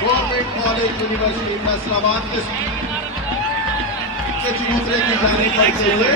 Government college university Faisalabad के चबूतरे की जाने पड़ते हुए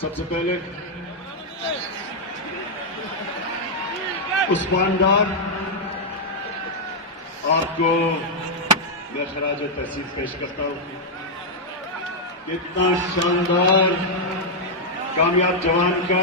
सबसे पहले उस्मानदार आपको मैं खराज तहसीन पेश करता हूं। इतना शानदार कामयाब जवान का